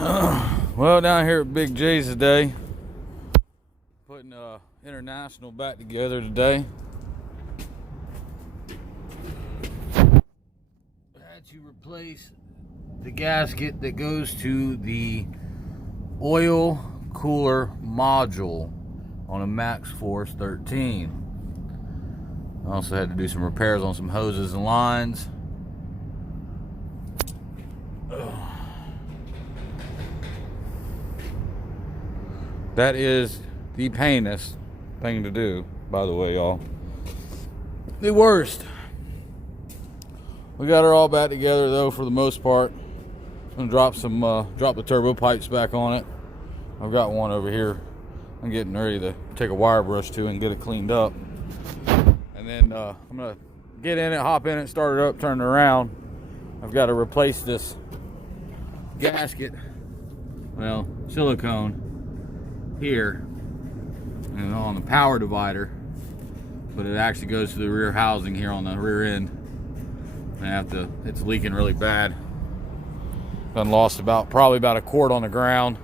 Well, down here at Big J's today, putting International back together today. Had to replace the gasket that goes to the oil cooler module on a MaxxForce 13. I also had to do some repairs on some hoses and lines. That is the painest thing to do, by the way, y'all. The worst. We got her all back together though, for the most part. I'm gonna drop the turbo pipes back on it. I've got one over here. I'm getting ready to take a wire brush to and get it cleaned up. And then I'm gonna get in it, hop in it, start it up, turn it around. I've got to replace this gasket, well, silicone here and on the power divider, but it actually goes to the rear housing here on the rear end. It's leaking really bad. Done lost probably about a quart on the ground.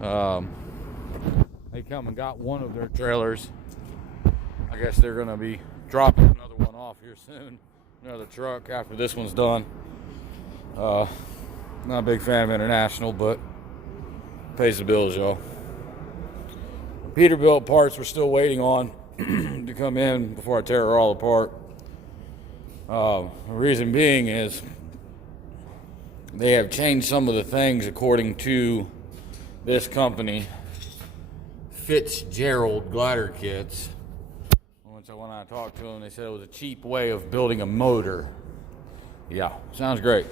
They come and got one of their trailers. I guess they're gonna be dropping another one off here soon, another truck after this one's done. Not a big fan of International, but pays the bills, y'all. Peterbilt parts we're still waiting on to come in before I tear her all apart. The reason being is they have changed some of the things according to this company, Fitzgerald Glider Kits. So when I talked to them, they said it was a cheap way of building a motor. Yeah, sounds great.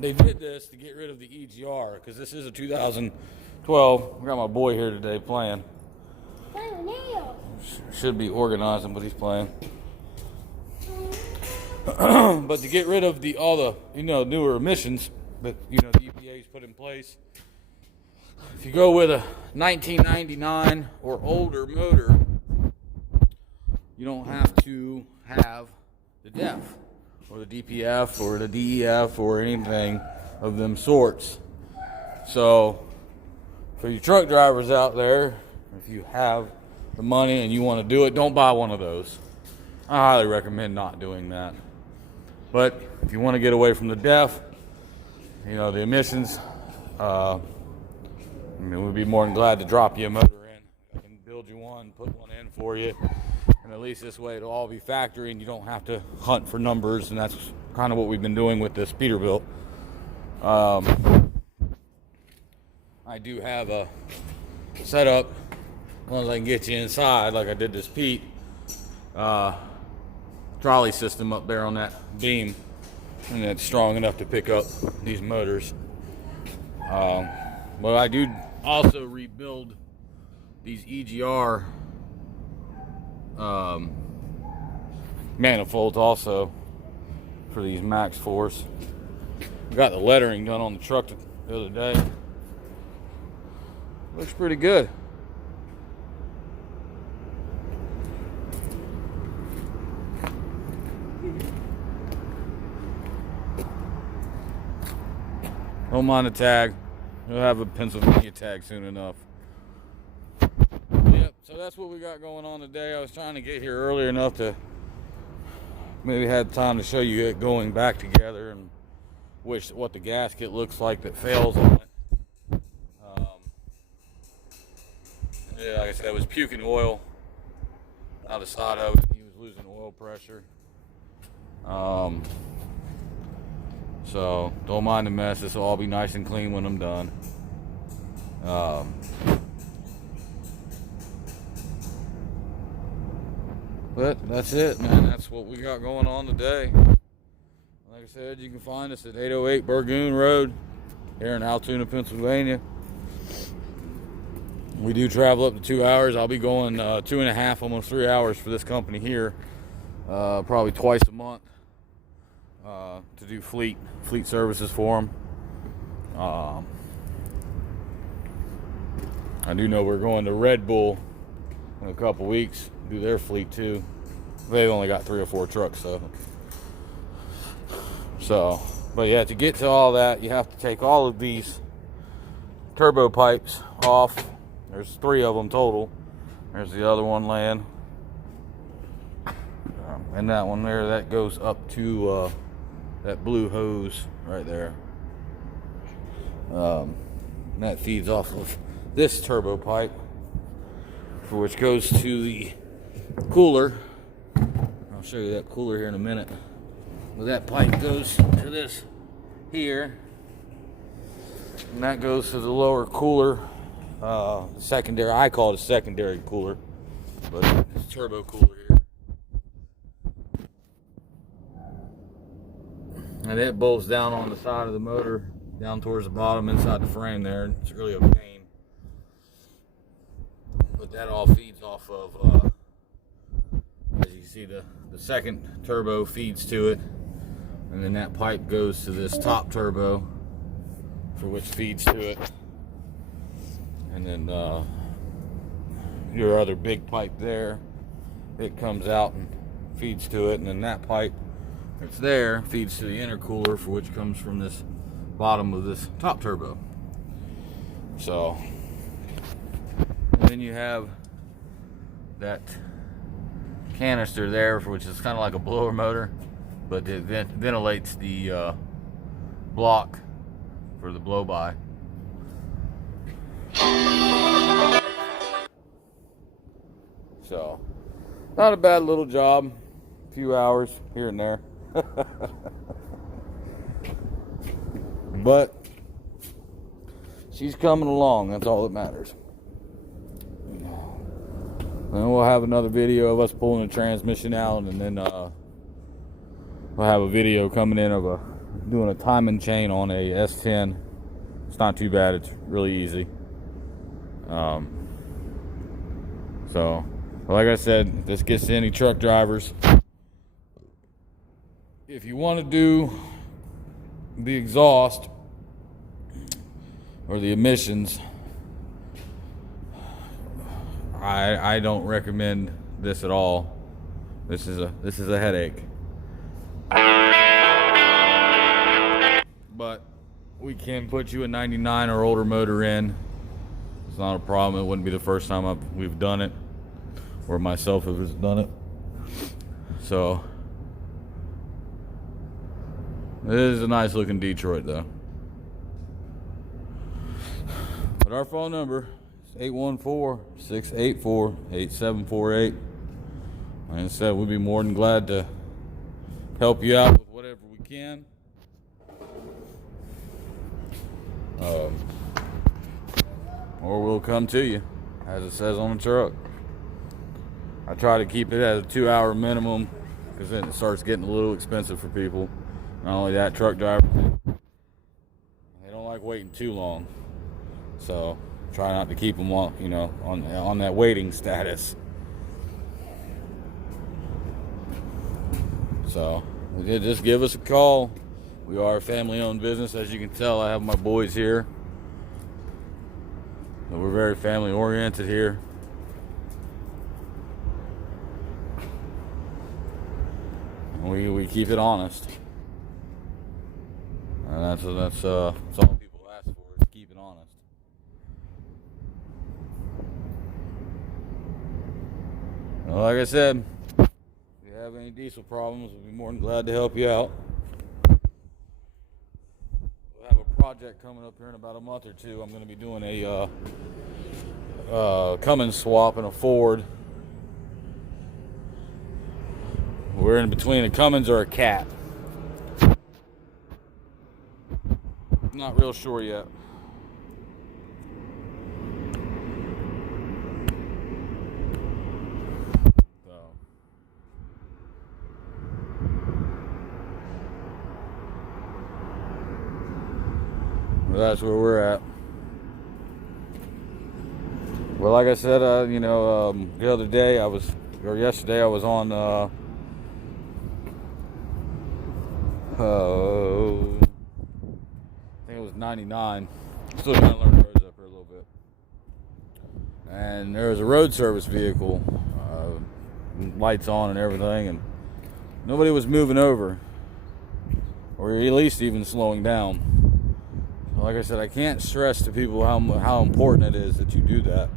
They did this to get rid of the EGR, because this is a 2012. I got my boy here today playing. Should be organizing, but he's playing. But to get rid of all the newer emissions that the EPA's put in place, if you go with a 1999 or older motor, you don't have to have the DEF or the DPF or the DEF or anything of them sorts. So for you truck drivers out there, if you have the money and you want to do it, don't buy one of those. I highly recommend not doing that. But if you want to get away from the DEF, the emissions, we'd be more than glad to drop you a motor in. I can build you one, put one in for you. And at least this way it'll all be factory and you don't have to hunt for numbers, and that's kind of what we've been doing with this Peterbilt. I do have a setup, as long as I can get you inside like I did this Pete, trolley system up there on that beam, and it's strong enough to pick up these motors. But I do also rebuild these EGR manifolds also for these MaxxForce. Got the lettering done on the truck the other day. Looks pretty good. Don't mind the tag. We'll have a Pennsylvania tag soon enough. Yep, so that's what we got going on today. I was trying to get here earlier enough to maybe had time to show you it going back together and what the gasket looks like that fails on it. Yeah, like I said, it was puking oil out the side of it. He was losing oil pressure. So don't mind the mess. This will all be nice and clean when I'm done. But that's it, man. That's what we got going on today. Like I said, you can find us at 808 Burgoon Road here in Altoona, Pennsylvania. We do travel up to 2 hours. I'll be going 2.5, almost 3 hours for this company here, probably twice a month, to do fleet services for them. I do know we're going to Red Bull in a couple weeks, do their fleet too. They've only got 3 or 4 trucks, so But yeah, to get to all that, you have to take all of these turbo pipes off. There's 3 of them total. There's the other one laying. And that one there, that goes up to that blue hose right there. That feeds off of this turbo pipe, for which goes to the cooler. I'll show you that cooler here in a minute. Well, that pipe goes to this here, and that goes to the lower cooler, secondary. I call it a secondary cooler, but it's turbo cooler here. And it bolts down on the side of the motor, down towards the bottom inside the frame there. It's really a pain. But that all feeds off of, as you see, the second turbo feeds to it. And then that pipe goes to this top turbo, for which feeds to it. And then your other big pipe there, it comes out and feeds to it. And then that pipe that's there feeds to the intercooler, for which comes from this bottom of this top turbo. So, and then you have that canister there, for which is kind of like a blower motor, but it ventilates the block for the blow-by. So, not a bad little job. A few hours here and there. But she's coming along. That's all that matters. And we'll have another video of us pulling the transmission out, and then we'll have a video coming in of doing a timing chain on a S10. It's not too bad. It's really easy. So, like I said, this gets to any truck drivers. If you want to do the exhaust or the emissions, I don't recommend this at all. This is a headache. But we can put you a 99 or older motor in. It's not a problem. It wouldn't be the first time we've done it, or myself has done it. So it is a nice looking Detroit though. But our phone number is 814-684-8748. Like I said, we'd be more than glad to help you out with whatever we can. Or we'll come to you, as it says on the truck. I try to keep it at a 2-hour minimum, because then it starts getting a little expensive for people. Not only that, truck drivers, they don't like waiting too long. So try not to keep them on, on that waiting status. So just give us a call. We are a family-owned business. As you can tell, I have my boys here. And we're very family-oriented here. And we keep it honest. And that's all people ask for, is keep it honest. Well, like I said, if you have any diesel problems, we'll be more than glad to help you out. We'll have a project coming up here in about a month or two. I'm going to be doing a Cummins swap in a Ford. We're in between a Cummins or a Cat. Not real sure yet. So. Well, that's where we're at. Well, like I said, the other day yesterday I was on, I think it was 99. Still trying to learn the roads up here a little bit. And there was a road service vehicle, lights on and everything, and nobody was moving over. or at least even slowing down. Like I said, I can't stress to people how important it is that you do that.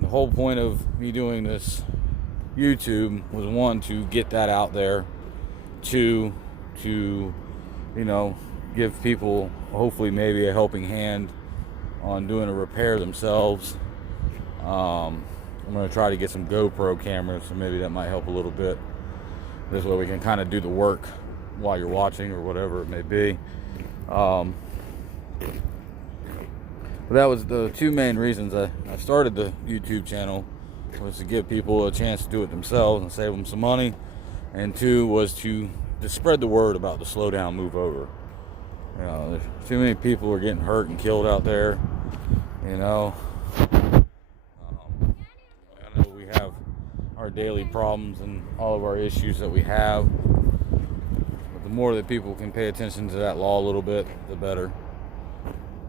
The whole point of me doing this YouTube was, one, to get that out there, two, to give people hopefully maybe a helping hand on doing a repair themselves. I'm going to try to get some GoPro cameras, so maybe that might help a little bit. This way we can kind of do the work while you're watching or whatever it may be. But that was the two main reasons I started the YouTube channel, was to give people a chance to do it themselves and save them some money, and two was to spread the word about the slow down, move over. There's too many people are getting hurt and killed out there. I know we have our daily problems and all of our issues that we have, but the more that people can pay attention to that law a little bit, the better.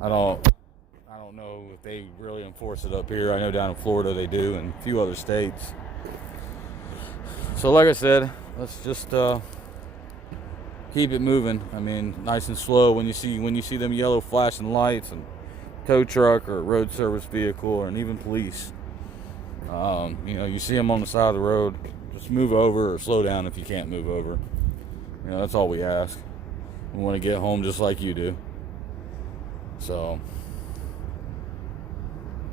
I don't know if they really enforce it up here. I know down in Florida they do, and a few other states. So like I said, let's just keep it moving. I mean, nice and slow. When you see them yellow flashing lights and tow truck or road service vehicle, or even police, you see them on the side of the road, just move over or slow down if you can't move over. That's all we ask. We want to get home just like you do. So,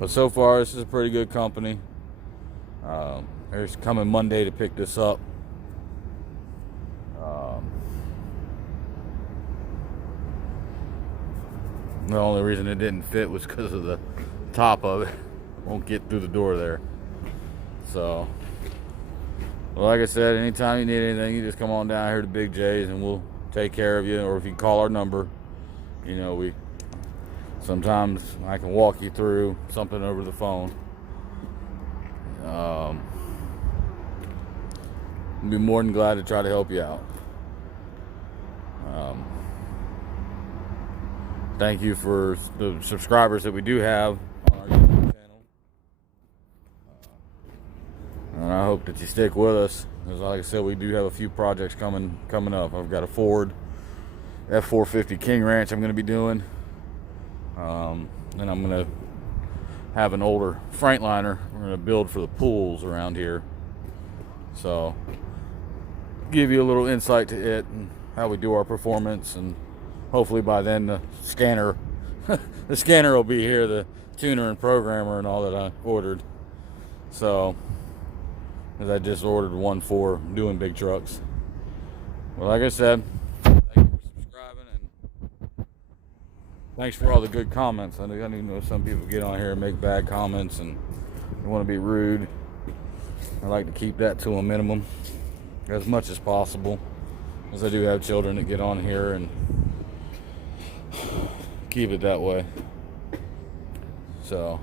but so far this is a pretty good company. They're coming Monday to pick this up. The only reason it didn't fit was because of the top of it. Won't get through the door there. So, well, like I said, anytime you need anything, you just come on down here to Big J's and we'll take care of you. Or if you call our number, sometimes I can walk you through something over the phone. I'd be more than glad to try to help you out. Thank you for the subscribers that we do have on our YouTube channel. And I hope that you stick with us, because like I said, we do have a few projects coming up. I've got a Ford F450 King Ranch I'm going to be doing. And I'm going to have an older Freightliner we're going to build for the pools around here. So, give you a little insight to it and how we do our performance, and hopefully by then the scanner will be here, the tuner and programmer and all that I ordered. So, because I just ordered one for doing big trucks. Well, like I said, thank you for subscribing, and thanks for all the good comments. I know some people get on here and make bad comments and they want to be rude. I like to keep that to a minimum as much as possible, because I do have children that get on here, and keep it that way. So